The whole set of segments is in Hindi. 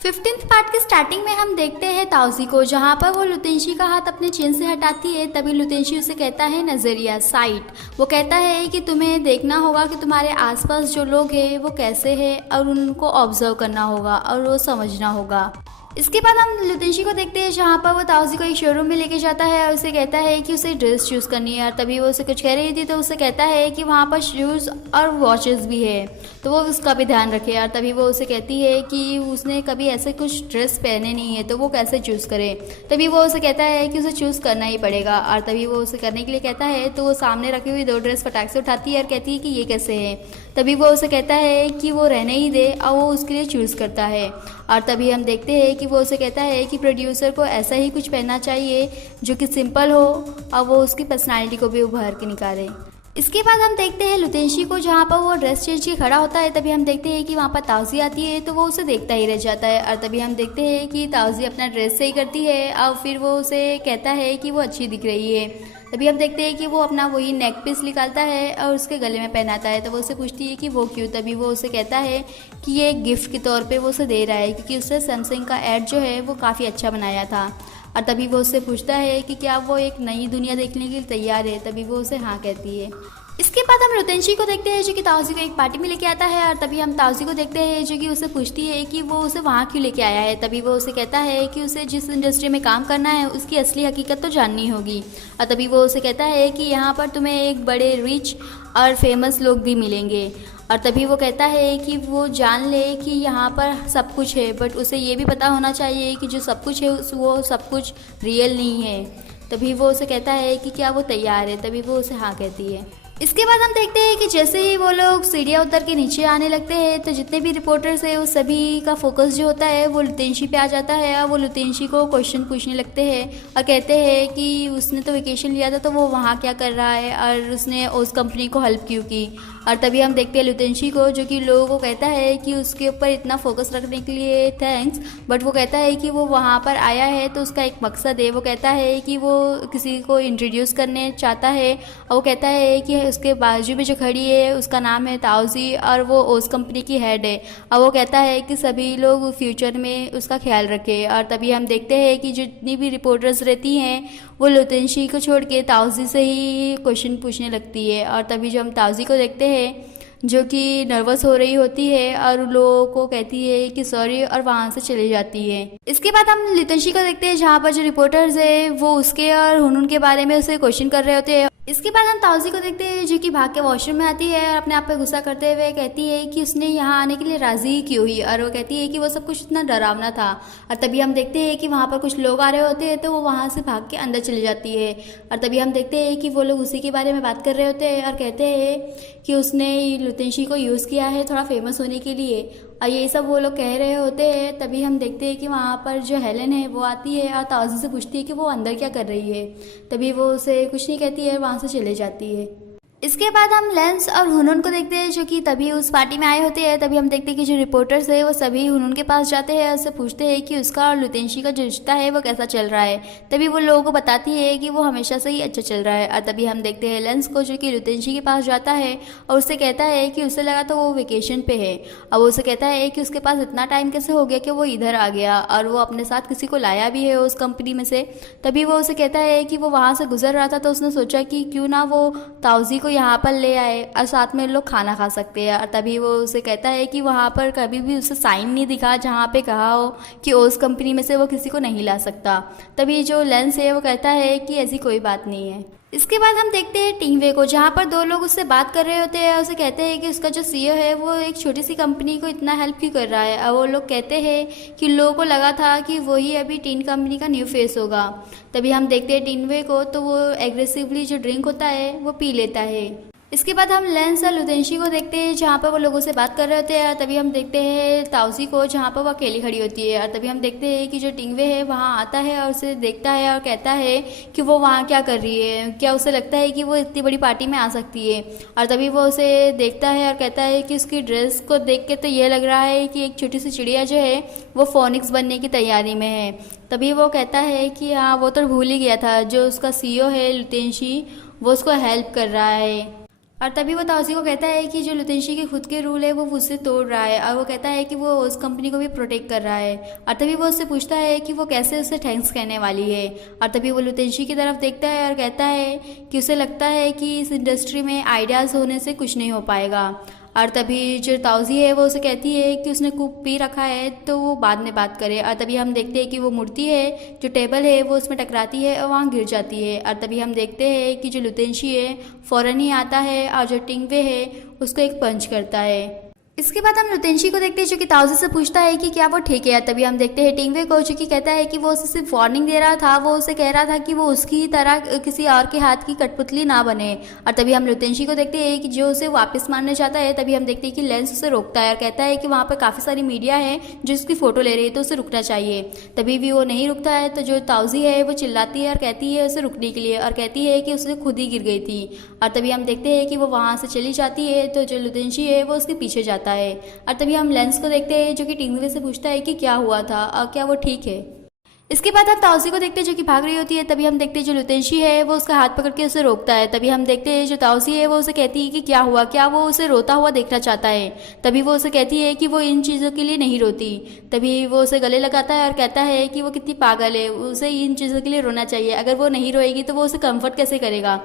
15th पार्ट के स्टार्टिंग में हम देखते हैं ताउजी को, जहाँ पर वो लुतेंशी का हाथ अपने चिन से हटाती है। तभी लुतेंशी उसे कहता है नज़रिया, साइट। वो कहता है कि तुम्हें देखना होगा कि तुम्हारे आसपास जो लोग हैं वो कैसे हैं और उनको ऑब्जर्व करना होगा और वो समझना होगा। इसके बाद हम लुतेंशी को देखते हैं, जहाँ पर वो ताउजी को एक शोरूम में लेके जाता है और उसे कहता है कि उसे ड्रेस चूज़ करनी है। और तभी वो उसे कुछ कह रही थी तो उसे कहता है कि वहाँ पर शूज़ और वॉचेस भी है, तो वो उसका भी ध्यान रखे। और तभी वो उसे कहती है कि उसने कभी ऐसे कुछ ड्रेस पहने नहीं है, तो वो कैसे चूज़ करे। तभी वो उसे कहता है कि उसे चूज़ करना ही पड़ेगा। और तभी वो उसे करने के लिए कहता है तो वो सामने रखी हुई 2 ड्रेस फटाक से उठाती है और कहती है कि ये कैसे है। तभी वो उसे कहता है कि वो रहने ही दे और वो उसके लिए चूज़ करता है। और तभी हम देखते हैं कि वो उसे कहता है कि प्रोड्यूसर को ऐसा ही कुछ पहनना चाहिए जो कि सिंपल हो और वो उसकी पर्सनालिटी को भी उभार के निकाले। इसके बाद हम देखते हैं लुतेंशी को, जहाँ पर वो ड्रेस चेंज के खड़ा होता है। तभी हम देखते हैं कि वहाँ पर ताउजी आती है, तो वो उसे देखता ही रह जाता है। और तभी हम देखते हैं कि ताउजी अपना ड्रेस सही करती है और फिर वो उसे कहता है कि वो अच्छी दिख रही है। तभी हम देखते हैं कि वो अपना वही नेक पीस निकालता है और उसके गले में पहनाता है। तो वो उसे पूछती है कि वो क्यों। तभी वो उसे कहता है कि ये एक गिफ्ट के तौर पे वो उसे दे रहा है, क्योंकि उससे सैमसंग का ऐड जो है वो काफ़ी अच्छा बनाया था। और तभी वो उससे पूछता है कि क्या वो एक नई दुनिया देखने के लिए तैयार है। तभी वो उसे हाँ कहती है। इसके बाद हम लुतेंशी को देखते हैं, जो कि ताउजी को एक पार्टी में लेके आता है। और तभी हम ताउजी को देखते हैं, जो कि उसे पूछती है कि वो उसे वहाँ क्यों लेके आया है। तभी वो उसे कहता है कि उसे जिस इंडस्ट्री में काम करना है उसकी असली हकीकत तो जाननी होगी। और तभी वो उसे कहता है कि यहाँ पर तुम्हें एक बड़े रिच और फेमस लोग भी मिलेंगे। और तभी वो कहता है कि वो जान ले कि यहाँ पर सब कुछ है, बट उसे ये भी पता होना चाहिए कि जो सब कुछ है वो सब कुछ रियल नहीं है। तभी वो उसे कहता है कि क्या वो तैयार है। तभी वो उसे हाँ कहती है। इसके बाद हम देखते हैं कि जैसे ही वो लोग सीढ़ियाँ उतर के नीचे आने लगते हैं, तो जितने भी रिपोर्टर्स हैं उस सभी का फोकस जो होता है वो लुतेंशी पे आ जाता है। और वो लुतेंशी को क्वेश्चन पूछने लगते हैं और कहते हैं कि उसने तो वेकेशन लिया था, तो वो वहाँ क्या कर रहा है और उसने उस कंपनी को हेल्प क्यों की। और तभी हम देखते हैं लुतेंशी को, जो कि लोगों को कहता है कि उसके ऊपर इतना फोकस रखने के लिए थैंक्स, बट वो कहता है कि वो वहाँ पर आया है तो उसका एक मकसद है। वो कहता है कि वो किसी को इंट्रोड्यूस करने चाहता है और वो कहता है कि उसके बाजू में जो खड़ी है उसका नाम है ताउजी और वो ओस कंपनी की हेड है। और वो कहता है कि सभी लोग फ्यूचर में उसका ख्याल रखें। और तभी हम देखते हैं कि जितनी भी रिपोर्टर्स रहती हैं वो लुतेंशी को छोड़ के ताउजी से ही क्वेश्चन पूछने लगती है। और तभी जो हम ताउजी को देखते हैं, जो कि नर्वस हो रही होती है और लोगों को कहती है कि सॉरी और वहाँ से चली जाती है। इसके बाद हम लुतेंशी को देखते हैं, जहाँ पर जो रिपोर्टर्स है वो उसके और हुनून के बारे में उसे क्वेश्चन कर रहे होते हैं। इसके बाद हम ताउजी को देखते हैं, जो कि भाग के वॉशरूम में आती है और अपने आप पे गुस्सा करते हुए कहती है कि उसने यहाँ आने के लिए राजी ही क्यों हुई। और वो कहती है कि वो सब कुछ इतना डरावना था। और तभी हम देखते हैं कि वहाँ पर कुछ लोग आ रहे होते हैं, तो वो वहाँ से भाग के अंदर चली जाती है। और तभी हम देखते हैं कि वो लोग उसी के बारे में बात कर रहे होते हैं और कहते हैं कि उसने लुतेंशी को यूज़ किया है थोड़ा फेमस होने के लिए, और ये सब वो लोग कह रहे होते हैं। तभी हम देखते हैं कि वहाँ पर जो हेलेन है वो आती है और ताउजी से पूछती है कि वो अंदर क्या कर रही है। तभी वो उसे कुछ नहीं कहती है, वहाँ से चले जाती है। इसके बाद हम लेंस और हुनून को देखते हैं, जो कि तभी उस पार्टी में आए होते हैं। तभी हम देखते हैं कि जो रिपोर्टर्स है वो सभी हुनून के पास जाते हैं और उससे पूछते हैं कि उसका और लुतेंशी का जो रिश्ता है वो कैसा चल रहा है। तभी वो लोगों को बताती है कि वो हमेशा से ही अच्छा चल रहा है। और तभी हम देखते हैं लेंस को, जो कि लुतेंशी के पास जाता है और उससे कहता है कि उसे लगा तो वो वेकेशन पे है। और वो उसे कहता है कि उसके पास इतना टाइम कैसे हो गया कि वो इधर आ गया और वो अपने साथ किसी को लाया भी है उस कंपनी में से। तभी वो उसे कहता है कि वो वहाँ से गुजर रहा था, तो उसने सोचा कि क्यों ना वो ताउजी यहाँ पर ले आए और साथ में लोग खाना खा सकते हैं। और तभी वो उसे कहता है कि वहाँ पर कभी भी उसे साइन नहीं दिखा जहाँ पे कहा हो कि उस कंपनी में से वो किसी को नहीं ला सकता। तभी जो लेंस है वो कहता है कि ऐसी कोई बात नहीं है। इसके बाद हम देखते हैं टिंगवे को, जहाँ पर 2 लोग उससे बात कर रहे होते हैं और उसे कहते हैं कि उसका जो सीईओ है वो एक छोटी सी कंपनी को इतना हेल्प क्यों कर रहा है। और वो लोग कहते हैं कि लोगों को लगा था कि वही अभी टीन कंपनी का न्यू फेस होगा। तभी हम देखते हैं टिंगवे को, तो वो एग्रेसिवली जो ड्रिंक होता है वो पी लेता है। इसके बाद हम लेंस और लुतेंशी को देखते हैं, जहाँ पर वो लोगों से बात कर रहे होते हैं। तभी हम देखते हैं ताउजी को, जहाँ पर वो अकेली खड़ी होती है। और तभी हम देखते हैं कि जो टिंगवे है वहाँ आता है और उसे देखता है और कहता है कि वो वहाँ क्या कर रही है, क्या उसे लगता है कि वो इतनी बड़ी पार्टी में आ सकती है। और तभी वो उसे देखता है और कहता है कि उसकी ड्रेस को देख के तो ये लग रहा है कि एक छोटी सी चिड़िया जो है वो फोनिक्स बनने की तैयारी में है। तभी वो कहता है कि हाँ वो तो भूल ही गया था, जो उसका सीईओ है लुतेंशी वो उसको हेल्प कर रहा है। और तभी वो ताउजी को कहता है कि जो लुतेंशी के खुद के रूल है वो उससे तोड़ रहा है, और वो कहता है कि वो उस कंपनी को भी प्रोटेक्ट कर रहा है। और तभी वो उससे पूछता है कि वो कैसे उसे थैंक्स कहने वाली है। और तभी वो लुतेंशी की तरफ देखता है और कहता है कि उसे लगता है कि इस इंडस्ट्री में आइडियाज़ होने से कुछ नहीं हो पाएगा। और तभी जो ताउजी है वो उसे कहती है कि उसने खूब पी रखा है तो वो बाद में बात करे। और तभी हम देखते हैं कि वो मुड़ती है, जो टेबल है वो उसमें टकराती है और वहाँ गिर जाती है। और तभी हम देखते हैं कि जो लुतेंशी है फ़ौरन ही आता है और जो टिंगवे है उसको एक पंच करता है। इसके बाद हम लुतेंशी को देखते हैं जो कि ताउजी से पूछता है कि क्या वो ठीक है। तभी हम देखते हैं टिंगवे को, जो कि कहता है कि वो उसे सिर्फ वार्निंग दे रहा था, वो उसे कह रहा था कि वो उसकी तरह किसी और के हाथ की कठपुतली ना बने। और तभी हम लुतेंशी को देखते हैं कि जो उसे वापस मारने चाहता है। तभी हम देखते हैं कि लेंस उसे रोकता है और कहता है कि वहाँ पर काफ़ी सारी मीडिया है जो उसकी फ़ोटो ले रही है, तो उसे रुकना चाहिए। तभी भी वो नहीं रुकता है, तो जो ताउजी है वो चिल्लाती है और कहती है उसे रुकने के लिए, और कहती है कि उसने खुद ही गिर गई थी। और तभी हम देखते हैं कि वो वहाँ से चली जाती है, तो जो लुतेंशी है वो उसके पीछे जाता है। और तभी हम लेंस को देखते हैं जो कि टिंगवे से पूछता है कि क्या हुआ था और क्या वो ठीक है। इसके बाद हम ताउजी को देखते हैं जो कि भाग रही होती है। तभी हम देखते हैं जो लुतेंशी है वो उसका हाथ पकड़ के उसे रोकता है। तभी हम देखते हैं जो ताउजी है वो उसे कहती है कि क्या हुआ, क्या वो उसे रोता हुआ देखना चाहता है। तभी वो उसे कहती है कि वो इन चीज़ों के लिए नहीं रोती। तभी वो उसे गले लगाता है और कहता है कि वो कितनी पागल है, उसे इन चीज़ों के लिए रोना चाहिए, अगर वो नहीं रोएगी तो वो उसे कम्फर्ट कैसे करेगा।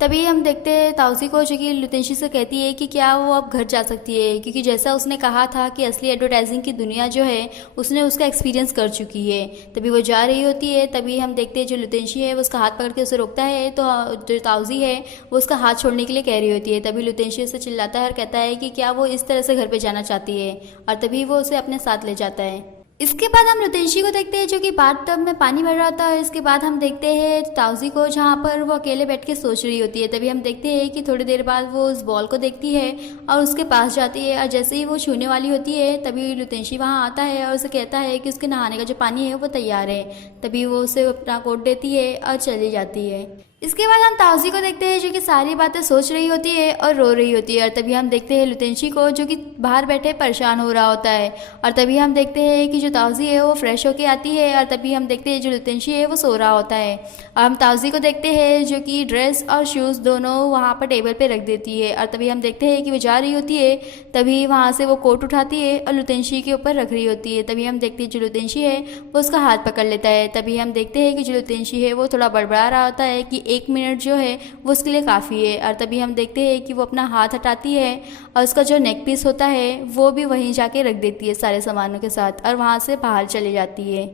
तभी हम देखते हैं ताउजी को जो कि लुतेंशी से कहती है कि क्या वो अब घर जा सकती है, क्योंकि जैसा उसने कहा था कि असली एडवर्टाइजिंग की दुनिया जो है उसने उसका एक्सपीरियंस कर चुकी है। तभी वो जा रही होती है। तभी हम देखते हैं जो लुतेंशी है वो उसका हाथ पकड़ के उसे रोकता है, तो जो ताउजी है वो उसका हाथ छोड़ने के लिए कह रही होती है। तभी लुतेंशी उसे चिल्लाता है और कहता है कि क्या वो इस तरह से घर पर जाना चाहती है, और तभी वो उसे अपने साथ ले जाता है। इसके बाद हम लुतेंशी को देखते हैं जो कि बाथटब में पानी भर रहा था। इसके बाद हम देखते हैं ताउजी को जहाँ पर वो अकेले बैठ के सोच रही होती है। तभी हम देखते हैं कि थोड़ी देर बाद वो उस बॉल को देखती है और उसके पास जाती है, और जैसे ही वो छूने वाली होती है तभी लुतेंशी वहाँ आता है और उसे कहता है कि उसके नहाने का जो पानी है वो तैयार है। तभी वो उसे अपना कोट देती है और चली जाती है। इसके बाद हम ताउजी को देखते हैं जो कि सारी बातें सोच रही होती है और रो रही होती है। और तभी हम देखते हैं लुतेंशी को जो कि बाहर बैठे परेशान हो रहा होता है। और तभी हम देखते हैं कि जो ताउजी है वो फ्रेश होके आती है, और तभी हम देखते हैं जो लुतेंशी है वो सो रहा होता है। और हम ताउजी को देखते हैं जो कि ड्रेस और शूज़ दोनों वहाँ पर टेबल पर रख देती है। और तभी हम देखते हैं कि वो जा रही होती है। तभी वहाँ से वो कोट उठाती है और लुतेंशी के ऊपर रख रही होती है। तभी हम देखते हैं जो लुतेंशी है वो उसका हाथ पकड़ लेता है। तभी हम देखते हैं कि जो लुतेंशी है वो थोड़ा बड़बड़ा रहा होता है कि 1 मिनट जो है वो उसके लिए काफ़ी है। और तभी हम देखते हैं कि वो अपना हाथ हटाती है और उसका जो नेक पीस होता है वो भी वहीं जाके रख देती है सारे सामानों के साथ, और वहाँ से बाहर चली जाती है।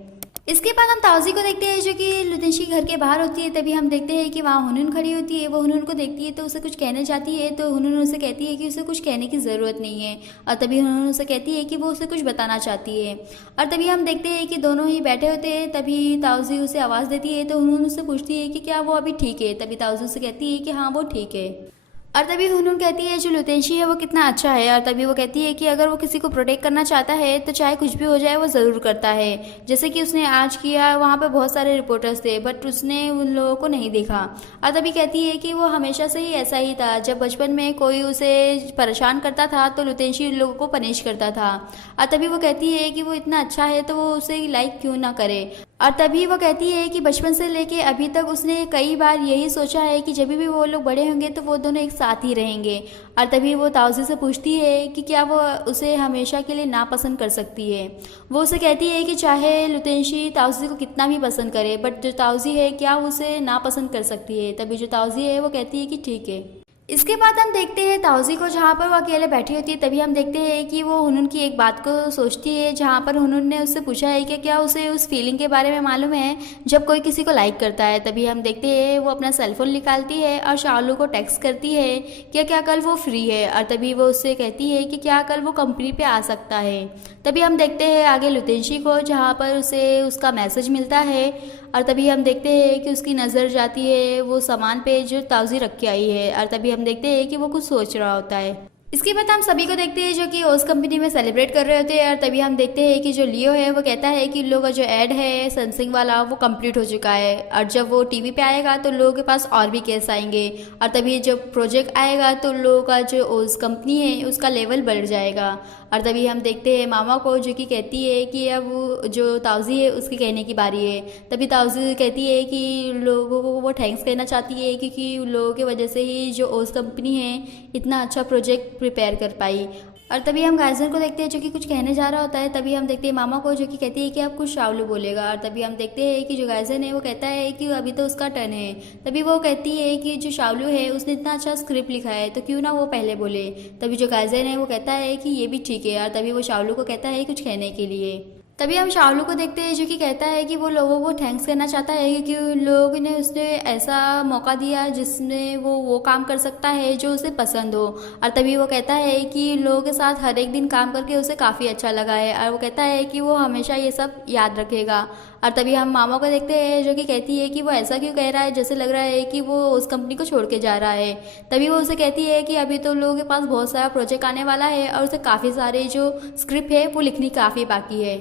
इसके बाद हम ताउजी को देखते हैं जो कि लुतेंशी घर के बाहर होती है। तभी हम देखते हैं कि वहाँ हुनून खड़ी होती है। वो हुनून को देखती है तो उसे कुछ कहना चाहती है, तो हुनून उसे कहती है कि उसे कुछ कहने की ज़रूरत नहीं है। और तभी हुनून उसे कहती है कि वो उसे कुछ बताना चाहती है। और तभी हम देखते हैं कि दोनों ही बैठे होते हैं। तभी ताउजी उसे आवाज़ देती है, तो हुनून उससे पूछती है कि क्या वो अभी ठीक है। तभी ताउजी उसे कहती है कि हाँ वो ठीक है। और तभी हुनून कहती है जो लुतेंशी है वो कितना अच्छा है। और तभी वो कहती है कि अगर वो किसी को प्रोटेक्ट करना चाहता है तो चाहे कुछ भी हो जाए वो ज़रूर करता है, जैसे कि उसने आज किया। वहाँ पे बहुत सारे रिपोर्टर्स थे बट उसने उन लोगों को नहीं देखा। और तभी कहती है कि वो हमेशा से ही ऐसा ही था, जब बचपन में कोई उसे परेशान करता था तो लुतेंशी उन लोगों को पनिश करता था। और तभी वो कहती है कि वो इतना अच्छा है तो वो उसे लाइक क्यों ना करे। और तभी वो कहती है कि बचपन से लेके अभी तक उसने कई बार यही सोचा है कि जब भी वो लोग बड़े होंगे तो वो दोनों एक साथ ही रहेंगे। और तभी वो ताउजी से पूछती है कि क्या वो उसे हमेशा के लिए नापसंद कर सकती है। वो उसे कहती है कि चाहे लुतेंशी ताउजी को कितना भी पसंद करे बट जो ताउजी है क्या उसे नापसंद कर सकती है। तभी जो ताउजी है वो कहती है कि ठीक है। इसके बाद हम देखते हैं ताउजी को जहाँ पर वो अकेले बैठी होती है। तभी हम देखते हैं कि वो हुनून की एक बात को सोचती है, जहाँ पर हुनून ने उससे पूछा है कि क्या उसे उस फीलिंग के बारे में मालूम है जब कोई किसी को लाइक करता है। तभी हम देखते हैं वो अपना सेलफोन निकालती है और शालू को टेक्स्ट करती है कि क्या कल वो फ्री है। और तभी वो उससे कहती है कि क्या कल वो कंपनी पे आ सकता है। तभी हम देखते हैं आगे लुतेंशी को, जहाँ पर उसे उसका मैसेज मिलता है। और तभी हम देखते हैं कि उसकी नज़र जाती है वो सामान पे जो ताउजी रख के आई है। और तभी हम देखते हैं कि वो कुछ सोच रहा होता है। इसके बाद हम सभी को देखते हैं जो कि ओस कंपनी में सेलिब्रेट कर रहे होते हैं। और तभी हम देखते हैं कि जो लियो है वो कहता है कि इन लोगों का जो ऐड है सनसिंग वाला वो कंप्लीट हो चुका है, और जब वो टीवी पे आएगा तो लोगों के पास और भी केस आएंगे। और तभी जब प्रोजेक्ट आएगा तो लोगों का जो ओस कंपनी है उसका लेवल बढ़ जाएगा। और तभी हम देखते हैं मामा को जो कि कहती है कि अब जो ताउजी है उसके कहने की बारी है। तभी ताउजी कहती है कि लोगों को वो थैंक्स कहना चाहती है क्योंकि उन लोगों की वजह से ही जो ओस कंपनी है इतना अच्छा प्रोजेक्ट प्रिपेयर कर पाई। और तभी हम गाइजन को देखते हैं जो कि कुछ कहने जा रहा होता है। तभी हम देखते हैं मामा को जो कि कहती है कि अब कुछ शावलू बोलेगा। और तभी हम देखते हैं कि जो गाइजन है वो कहता है कि अभी तो उसका टर्न है। तभी वो कहती है कि जो शावलू है उसने इतना अच्छा स्क्रिप्ट लिखा है तो क्यों ना वो पहले बोले। तभी जो गाइजन है वो कहता है कि ये भी ठीक है। और तभी वो शावलू को कहता है कुछ कहने के लिए। तभी हम शावलू को देखते हैं जो कि कहता है कि वो लोगों को थैंक्स करना चाहता है क्योंकि उन लोगों ने उसने ऐसा मौका दिया जिसमें वो काम कर सकता है जो उसे पसंद हो। और तभी वो कहता है कि लोगों के साथ हर एक दिन काम करके उसे काफ़ी अच्छा लगा है और वो कहता है कि वो हमेशा ये सब याद रखेगा। और तभी हम मामा को देखते हैं जो कि कहती है कि वो ऐसा क्यों कह रहा है, जैसे लग रहा है कि वो उस कंपनी को छोड़ के जा रहा है। तभी वो उसे कहती है कि अभी तो लोगों के पास बहुत सारा प्रोजेक्ट आने वाला है और उसे काफ़ी सारे जो स्क्रिप्ट है वो लिखनी काफ़ी बाकी है।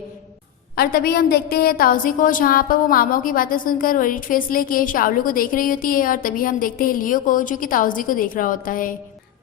और तभी हम देखते हैं ताउजी को जहाँ पर वो मामाओं की बातें सुनकर वरीड फेस लेके शावलू को देख रही होती है। और तभी हम देखते हैं लियो को जो कि ताउजी को देख रहा होता है।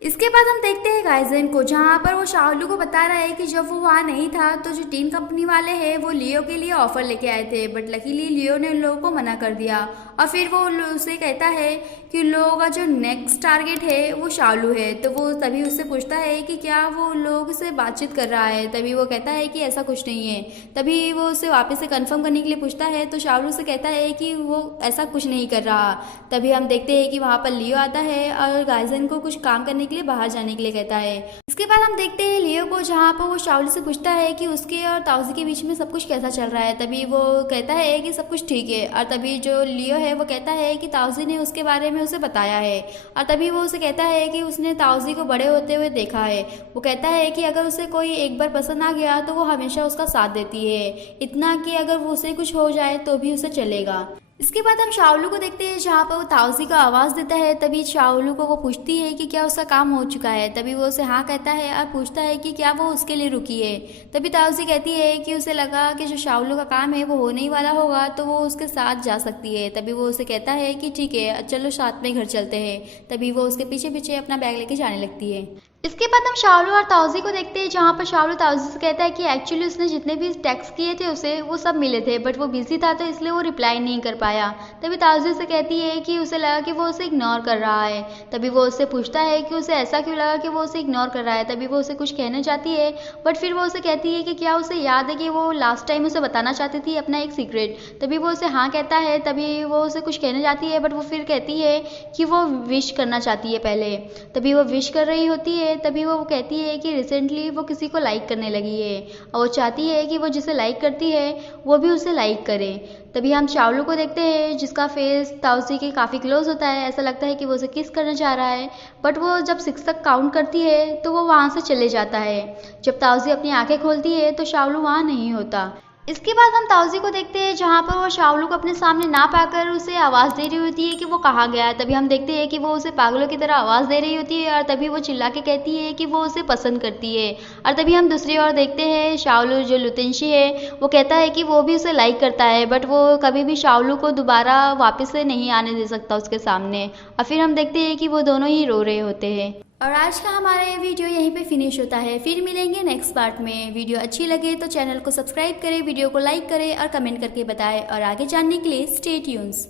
इसके बाद हम देखते हैं गाइजन को जहाँ पर वो शावलू को बता रहा है कि जब वो वहाँ नहीं था तो जो टीन कंपनी वाले हैं वो लियो के लिए ऑफर लेके आए थे, बट लकीली लियो ने उन लोगों को मना कर दिया। और फिर वो उसे कहता है कि उन लोगों का जो नेक्स्ट टारगेट है वो शावलू है। तो वो तभी उससे पूछता है कि क्या वो उन लोगों से बातचीत कर रहा है। तभी वो कहता है कि ऐसा कुछ नहीं है। तभी वो उसे वापस से कंफर्म करने के लिए पूछता है तो शावलू से कहता है कि वो ऐसा कुछ नहीं कर रहा। तभी हम देखते हैं कि वहाँ पर लियो आता है और गाइजन को कुछ काम करने के लिए बाहर जाने के लिए कहता है। इसके बाद हम देखते हैं लियो को जहाँ पर वो शावलू से पूछता है कि उसके और ताउजी के बीच में सब कुछ कैसा चल रहा है। तभी वो कहता है कि सब कुछ ठीक है। और तभी जो लियो है वो कहता है कि ताउजी ने उसके बारे में उसे बताया है। और तभी वो उसे कहता है कि उसने ताउजी को बड़े होते हुए देखा है। वो कहता है कि अगर उसे कोई एक बार पसंद आ गया तो वो हमेशा उसका साथ देती है, इतना कि अगर वो उसे कुछ हो जाए तो भी उसे चलेगा। इसके बाद हम शावलू को देखते हैं जहाँ पर वो ताउजी को आवाज़ देता है। तभी शावलू को वो पूछती है कि क्या उसका काम हो चुका है। तभी वो उसे हाँ कहता है और पूछता है कि क्या वो उसके लिए रुकी है। तभी ताउजी कहती है कि उसे लगा कि जो शावलू का काम है वो होने ही वाला होगा तो वो उसके साथ जा सकती है। तभी वो उसे कहता है कि ठीक है चलो साथ में घर चलते हैं। तभी वो उसके पीछे पीछे अपना बैग लेके जाने लगती है। इसके बाद हम शावलू और ताउजी को देखते हैं जहाँ पर शावलू ताउजी से कहता है कि एक्चुअली उसने जितने भी टेक्स्ट किए थे उसे वो सब मिले थे, बट वो बिजी था तो इसलिए वो रिप्लाई नहीं कर पाया। तभी ताउजी से कहती है कि उसे लगा कि वो उसे इग्नोर कर रहा है। तभी वो उससे पूछता है कि उसे ऐसा क्यों लगा कि वो उसे इग्नोर कर रहा है। तभी वो उसे कुछ कहना चाहती है, बट फिर वो उसे कहती है कि क्या उसे याद है कि वो लास्ट टाइम उसे बताना चाहती थी अपना एक सीक्रेट। तभी वो उसे हाँ कहता है। तभी वो उसे कुछ कहना चाहती है, बट वो फिर कहती है कि वो विश करना चाहती है पहले। तभी वो विश कर रही होती है। तभी वो कहती है कि रिसेंटली वो किसी को लाइक करने लगी है और वो चाहती है कि वो जिसे लाइक करती है वो भी उसे लाइक करे। तभी हम शावलू को देखते हैं जिसका फेस ताउजी के काफ़ी क्लोज होता है। ऐसा लगता है कि वो उसे किस करना चाह रहा है, बट वो जब 6 तक काउंट करती है तो वो वहाँ से चले जाता है। जब ताउजी अपनी आंखें खोलती है तो शावलू वहाँ नहीं होता। इसके बाद हम ताउजी को देखते हैं जहाँ पर वो शावलू को अपने सामने ना पाकर उसे आवाज़ दे रही होती है कि वो कहाँ गया है। तभी हम देखते हैं कि वो उसे पागलों की तरह आवाज़ दे रही होती है और तभी वो चिल्ला के कहती है कि वो उसे पसंद करती है। और तभी हम दूसरी ओर देखते हैं शावलू जो लुतेंशी है वो कहता है कि वो भी उसे लाइक करता है, बट वो कभी भी शावलू को दोबारा वापस से नहीं आने दे सकता उसके सामने। और फिर हम देखते हैं कि वो दोनों ही रो रहे होते हैं। और आज का हमारा ये वीडियो यहीं पे फिनिश होता है। फिर मिलेंगे नेक्स्ट पार्ट में। वीडियो अच्छी लगे तो चैनल को सब्सक्राइब करें, वीडियो को लाइक करें और कमेंट करके बताएं। और आगे जानने के लिए स्टे ट्यून्स।